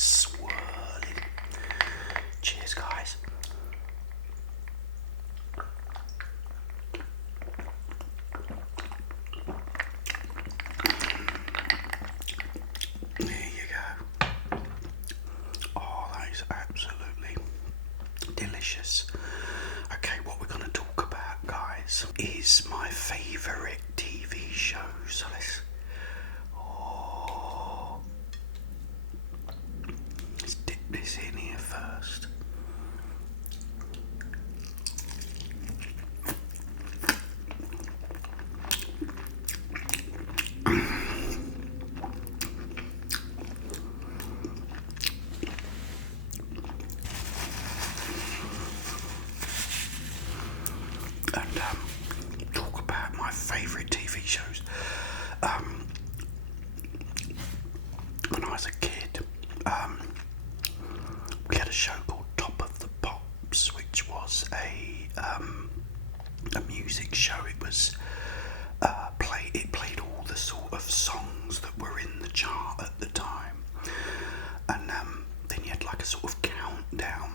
swirling. Cheers, guys. There you go. Oh, that is absolutely delicious. Okay, what we're going to talk about, guys, is my favourite TV shows. So let's dip this in here first. And talk about my favourite TV shows. When I was a kid, we had a show called Top of the Pops, which was a music show. It was it played all the sort of songs that were in the chart at the time, and then you had like a sort of countdown.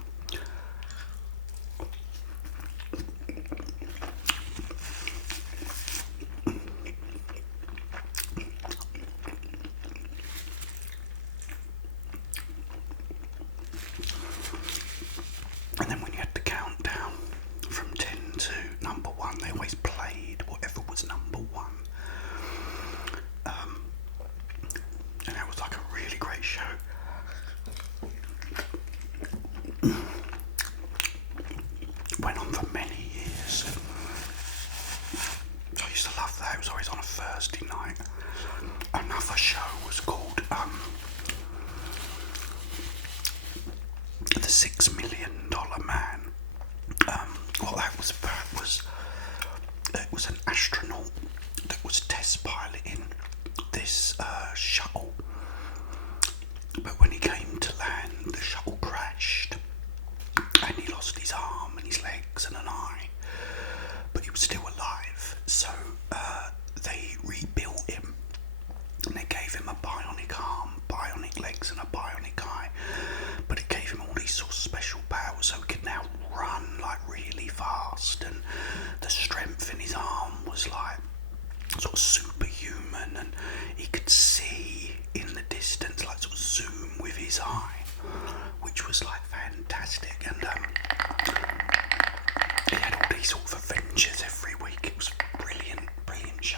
And then when you had the countdown from 10 to number 1, they always played whatever was number 1. And that was like a really great show. Went on for many years. I used to love that. It was always on a Thursday night. Another show was called The $6 Million Man. What that was about was it was an astronaut that was test piloting this shuttle, but when he came to land, the shuttle crashed and he lost his arm and his legs and an eye, but he was still alive. So they rebuilt him and they gave him a bionic arm, bionic legs and a bionic eye, but it gave him all these sort of special powers, so he could now run like really fast, and the strength in his arm was like sort of superhuman, and he could see in the distance, like sort of zoom with his eye, which was like fantastic. And he had all these sort of adventures every week. It was a brilliant show.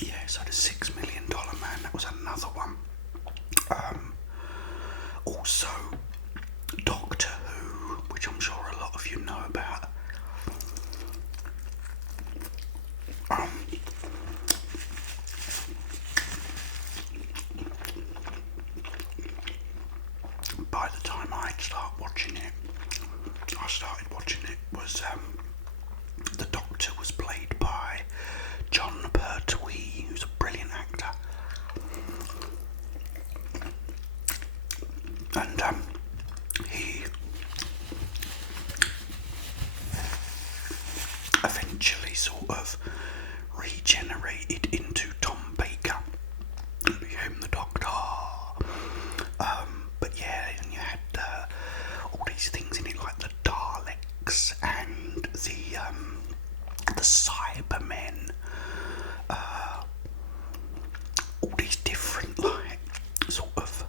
Yeah, so the $6 Million Man, that was another one. Also, Doctor Who, which I'm sure a lot of you know about. By the time I started watching it, was the Doctor was played by John Pertwee, who's a brilliant actor. And he eventually sort of regenerated into Tom Baker and became the Doctor. But yeah, and you had all these things in it, like the Daleks and the Cybermen, all these different like sort of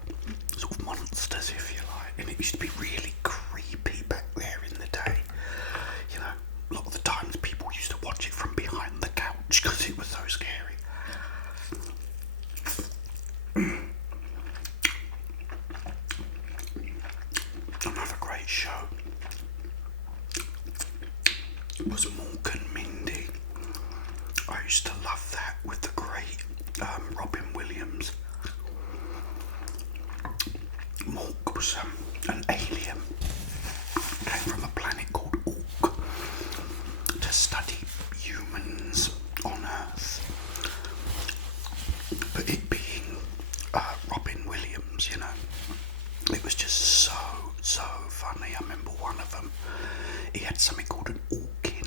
monsters, if you like, and it used to be really creepy back there in the day. You know, a lot of the times people used to watch it from behind the couch because it was so scary. Another great show was Mork and Mindy. I used to love that with the great Robin Williams. Mork was an alien, came from a planet called Ork to study humans on Earth. But it being Robin Williams, you know, it was just so funny. I remember one of them, he had something called an Orkin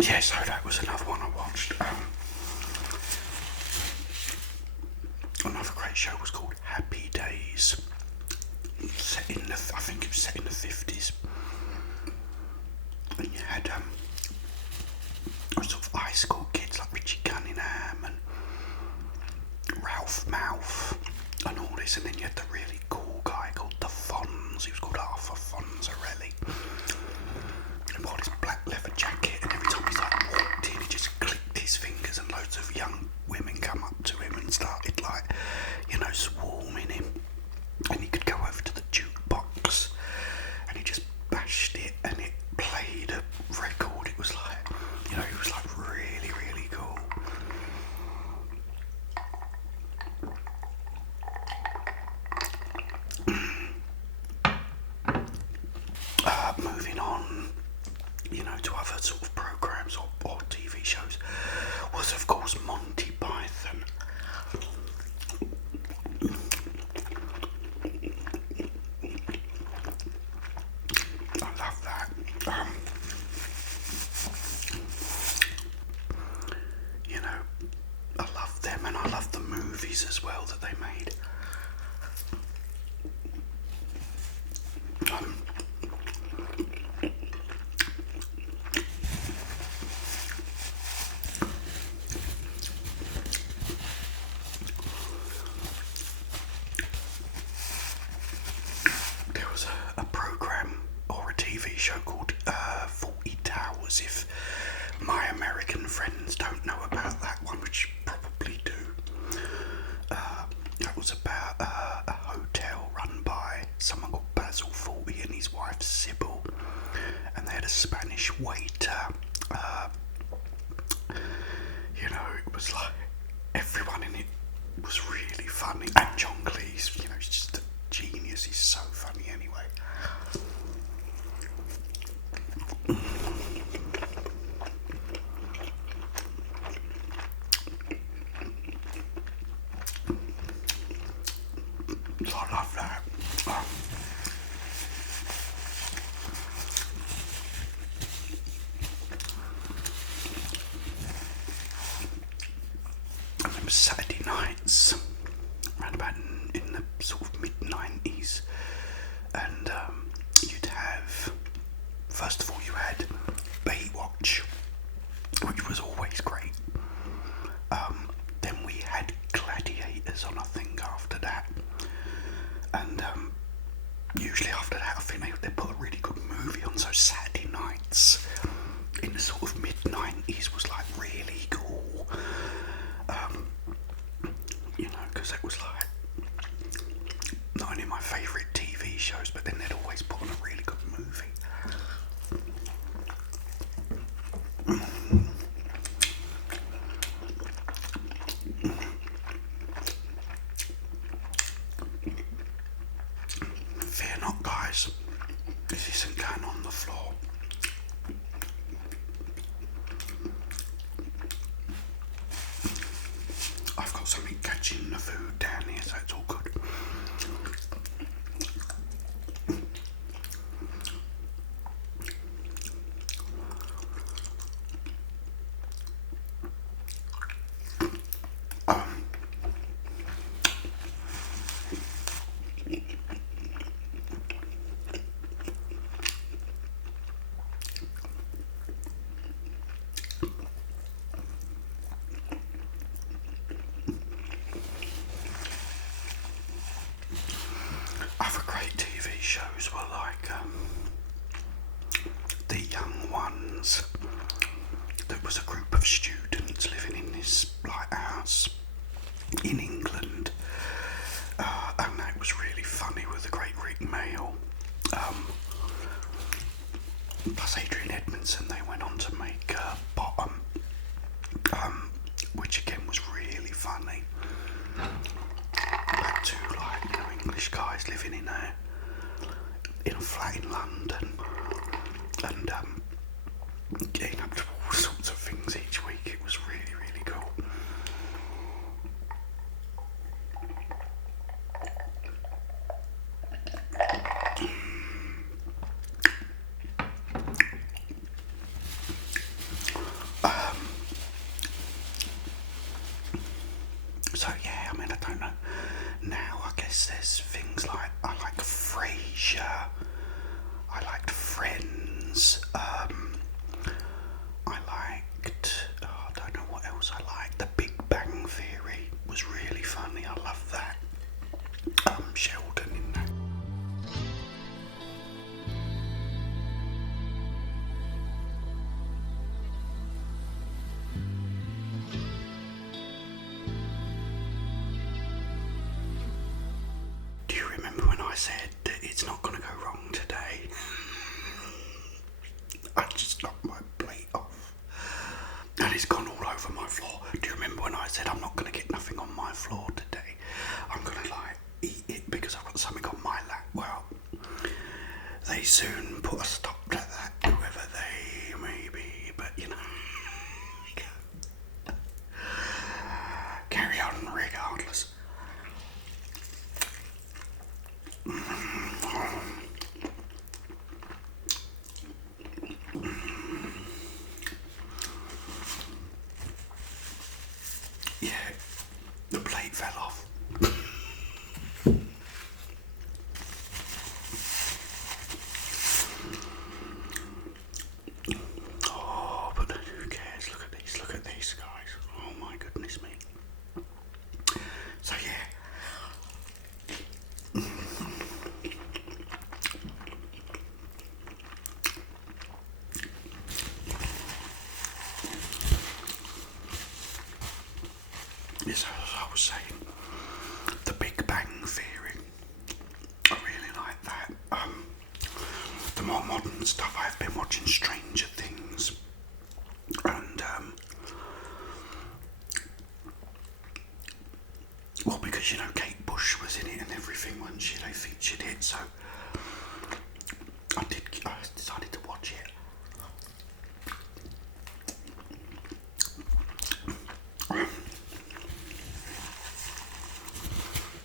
yeah, so that was another one I watched. Another great show was called Happy Days. Set in the, I think it was set in the 50s. And you had sort of high school kids like Richie Cunningham and Ralph Mouth and all this, and then you had the really cool guy called the Fonz. He was called Arthur Fonzarelli. He wore his black leather jacket, and every time he like walked in, he just clicked his fingers, and loads of young women come up to him and started like, you know, swarming him. And he could go over to the jukebox, and he just bashed it, and it played a record. It was like, you know, it was like really, really cool. Moving on, you know, to other sort of programs or TV shows, was of course Monty Python. I love that. You know, I love them, and I love the movies as well that they made. There was a program or a TV show called 40 Towers. If my American friends don't know about that one, which you probably do, that was about a hotel run by someone called Basil Fawlty and his wife Sybil, and they had a Spanish waiter. You know, it was like everyone in it was really funny. And John Cleese, you know, he's just a genius. He's so funny anyway. So I love that. I remember Saturday nights, around about in the sort of mid-90s, and you'd have, first of all, you had Baywatch, which was always great. Then we had Gladiators on, I think, after that, and usually after that, I think they put a really good movie on. So Saturday nights in the sort of mid-90s was like really cool. You know, because it was like not only my favourite TV shows, but then they'd always put on a really good movie. Fear not, guys. This isn't going on the floor. I've got something catching the food down here, so it's all good. Other great TV shows were like The Young Ones. There was a group of students living in this like house in England, and that was really funny with the great Rick Mail. Plus Adrian Edmondson. They went on to make Bottom, which again was really funny. About two like English guys living in a flat in London, and getting up to all sorts of things each week. It was really, really cool. So yeah, I mean, I don't know. Now I guess there's things like I like Frasier, I liked Friends, I liked, I don't know what else I liked. The Big Bang Theory was really funny. I love that. Sheldon in that. Do you remember when I said that it's not going to go wrong today? I just knocked my plate off. And it's gone all over my floor. Do you remember when I said I'm not going to get nothing on my floor today? I'm going to like eat it because I've got something on my lap. Well, they soon put a stop to that, whoever they may be, but you know. Carry on regardless. Yeah, the plate fell off. Oh, but who cares? Look at these guys. Oh my goodness me. So yeah. Yes, as I was saying, the Big Bang Theory. I really like that. The more modern stuff, I've been watching Stranger Things, and well, because you know Kate Bush was in it and everything, wasn't she? They featured it, so I decided to watch it.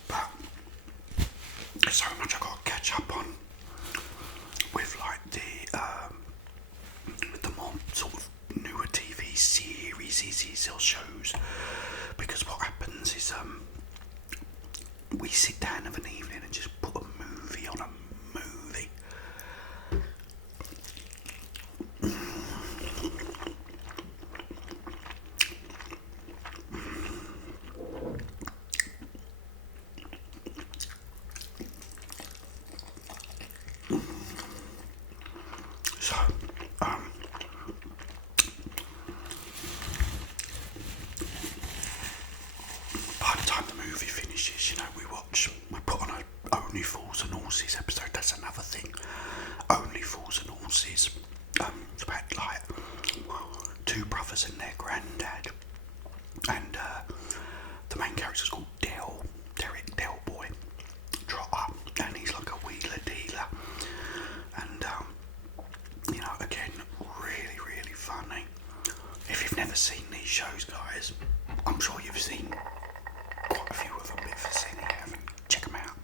But there's so much I've got to catch up on with like with the more sort of newer TV series or shows, because what happens is we sit down of an evening and just put a movie on a movie. So, by the time the movie finishes, you know, we put on a Only Fools and Horses episode. That's another thing. Only Fools and Horses. It's about like two brothers and their granddad, and the main character's called Derek Delboy Trotter, and he's like a wheeler dealer, and you know, again, really, really funny. If you've never seen these shows, guys, I'm sure you've seen quite a few of them, but if you've seen it, you haven't, check them out.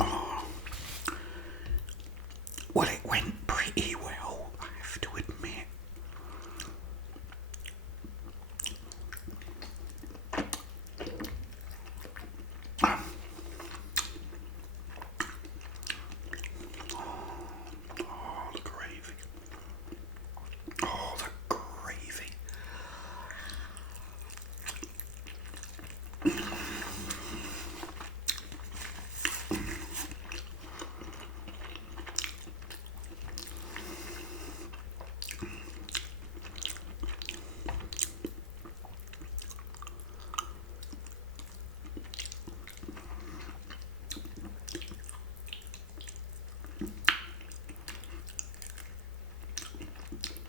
Oh, well, it went pretty well, I have to admit. Oh, the gravy. Oh, the gravy.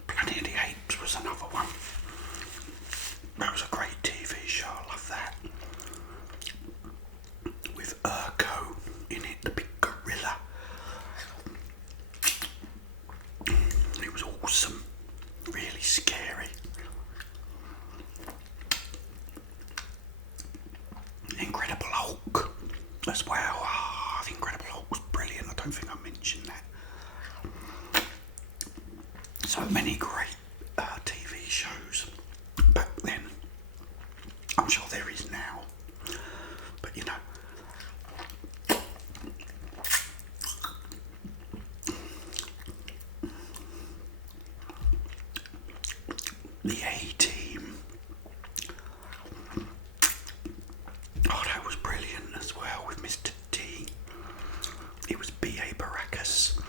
Planet of the Apes was another one. That was a great TV show, I love that. With Urko in it, the big gorilla. It was awesome, really scary. Incredible Hulk as well. Oh, the Incredible Hulk was brilliant. I don't think I mentioned that. So many great TV shows back then. I'm sure there is now, but you know. The A-Team. Oh, that was brilliant as well with Mr. D. It was B.A. Baracus,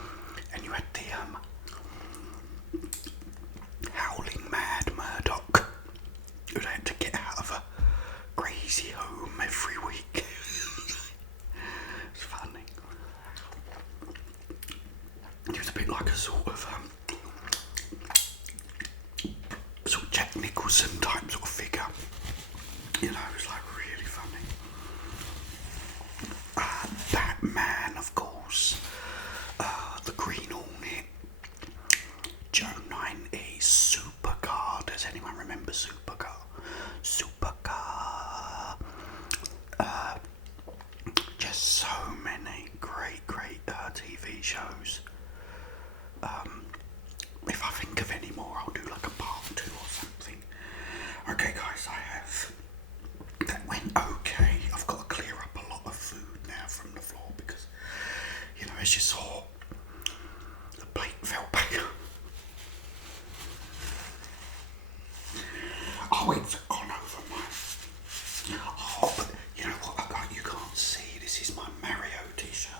and you had the howling mad Murdoch, who had to get out of a crazy home every week. It's funny. He was a bit like a sort of Jack Nicholson type sort of figure. You know, it was like really funny. Batman, of course. The Green Hornet. Joe 90, Supercar. Does anyone remember Supercar? Supercar. Just so many great TV shows. If I think of any more, I'll do like a part 2 or something. Okay, guys, that went okay. I've got to clear up a lot of food now from the floor because, you know, as you saw, the plate fell back. Oh, it's gone over my. Oh, but you know what? You can't see. This is my Mario t-shirt.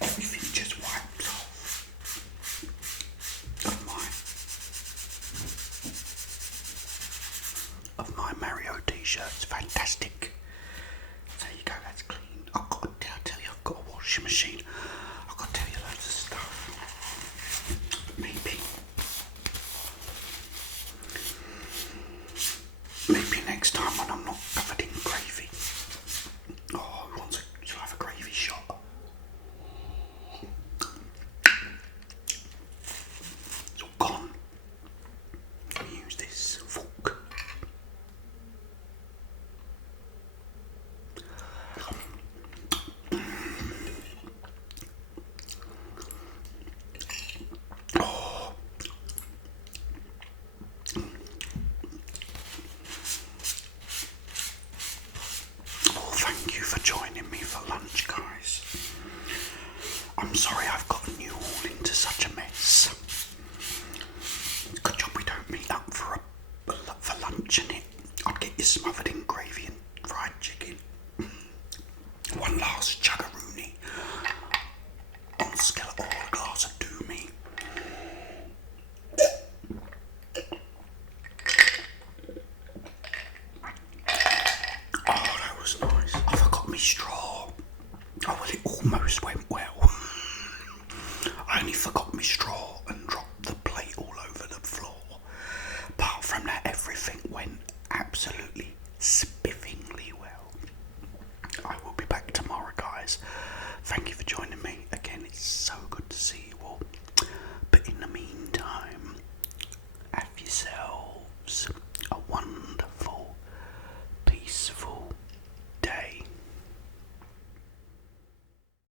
Everything just wipes off of my Mario t-shirt. It's fantastic. There you go. That's clean. Did I tell you I've got a washing machine? I've got to tell you loads of stuff. Maybe next time when I'm not covered in gravy. Oh, who wants to have a gravy shot? It's all gone. Use this fork. Thank you for joining me for lunch, guys. I'm sorry I've gotten you all into such a mess. Good job we don't meet up for lunch, innit? I'd get you smothered in gravy and fried chicken. One last chuggaroony on skeleton or a glass of doomy. Oh, that was nice. I forgot my straw. Oh, well, it almost went well. I only forgot my straw and dropped the plate all over the floor. Apart from that, everything went absolutely spiffingly well. I will be back tomorrow, guys. Thank you for joining me. Again, it's so good to see you all. But in the meantime, have yourselves a wonderful